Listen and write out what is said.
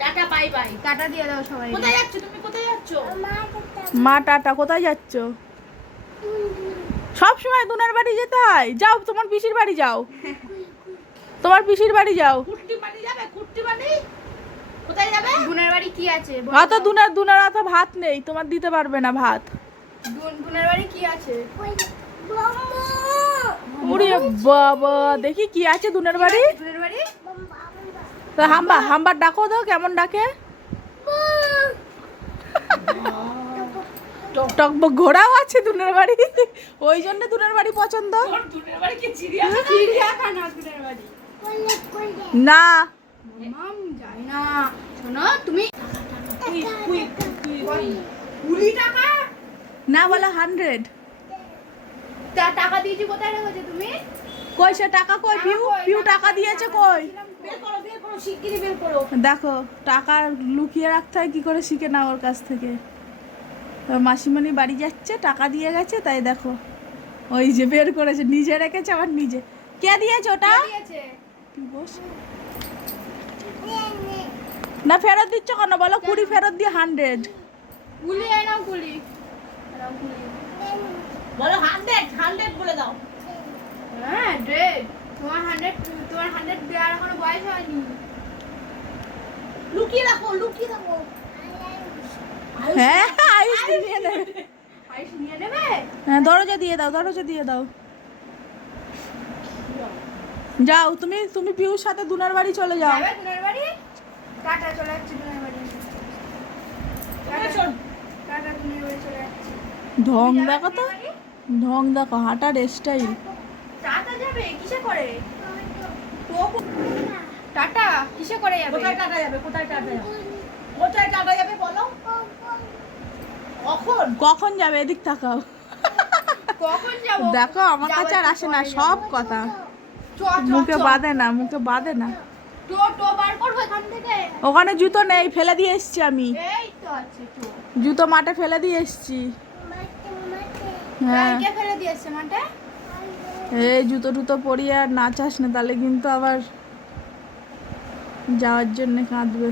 Tata bye bye. Tata দিয়ে দাও সবাই। কোথায় যাচ্ছ তুমি? কোথায় যাচ্ছ? মা টাটা। কোথায় যাচ্ছ? সব সময় দুনার বাড়ি যেতে হয়? যাও তোমার পিসির বাড়ি যাও, তোমার পিসির বাড়ি যাও। কুট্টি বাড়ি যাবে? কুট্টি বাড়ি কোথায় যাবে? দুনার বাড়ি কি আছে? অত দুনার অত ভাত নেই, তোমার দিতে পারবে না ভাত। দুনার বাড়ি কি আছে? ওরে বাবা, দেখি কি আছে দুনার বাড়ি। দুনার বাড়ি তো হাম্বার ডাকো তো, কেমন ডাকে? টকবক ঘোড়াও আছে দুনার বাড়ি, ওই জন্য দুনার বাড়ি পছন্দ। দুনের বাড়ি কি চিড়িয়াখানা? চিড়িয়াখানা দুনার বাড়ি না মাম যাই না। শোনো তুমি 20 টাকা না বলো 100। টাকা দিয়েছি, কোথায় রেখেছো তুমি? কই সে টাকা কই? পিউ টাকা দিয়েছে কই? বের করো শিগগিরই বের করো। দেখো টাকা লুকিয়ে রাখতে হয় কি করে, শিখে নাও ওর কাছ থেকে। মাসিমণি বাড়ি যাচ্ছে, টাকা দিয়ে গেছে, তাই দেখো ওই যে বের করেছে, নিজে রেখেছে আবার নিজে। কে দিয়েছে ওটা? দিয়েছে বস। না ফেরত দিচ্ছ কেন বলো? 20 ফেরত দিয়ে 100। গুলি এনাও গুলি। বলো 100 বলে দাও। হ্যাঁ ড্রেড তোমার 100 দেওয়ার এখনো বয়স হয়নি। লুকিয়ে রাখো, লুকিয়ে রাখো। হ্যাঁ আয়ুষ নিয়ে নেবে। আইস নিয়ে নেবে। হ্যাঁ দরজা দিয়ে দাও, দরজা দিয়ে দাও। যাও তুমি পিউর সাথে দুনার বাড়ি চলে যাও। যাবে দুনার বাড়ি? টাটা চলে যাচ্ছে দুনার বাড়ি। শোন, টাটা দুনার বাড়ি চলে যাচ্ছে। ঢং দেখো তো, ঢং দেখো, হাঁটার স্টাইল। টাটা যাবে কিসে করে? টাটা কিসে করে যাবে? কোথায় টাটা যাবে? কোথায় টাটা যাবে? কোথায় টাটা যাবে বলো? কখন যাবে? এদিক তাকাও। কখন যাব? দেখো আমার কাছে আর আসে না, সব কথা চ মুখে বাঁধে না, মুখে বাঁধে না। টো বার করবো এখান থেকে। ওখানে জুতো নেই, ফেলে দিয়ে এসছি আমি। এই তো আছে টো। জুতো মাঠে ফেলে দিয়ে এসছি। হ্যাঁ কে ফেলে দিয়েছে মাঠে? এই জুতো পরিয়ে আর নাচাস না, তাহলে কিন্তু আবার যাওয়ার জন্য কাঁদবে।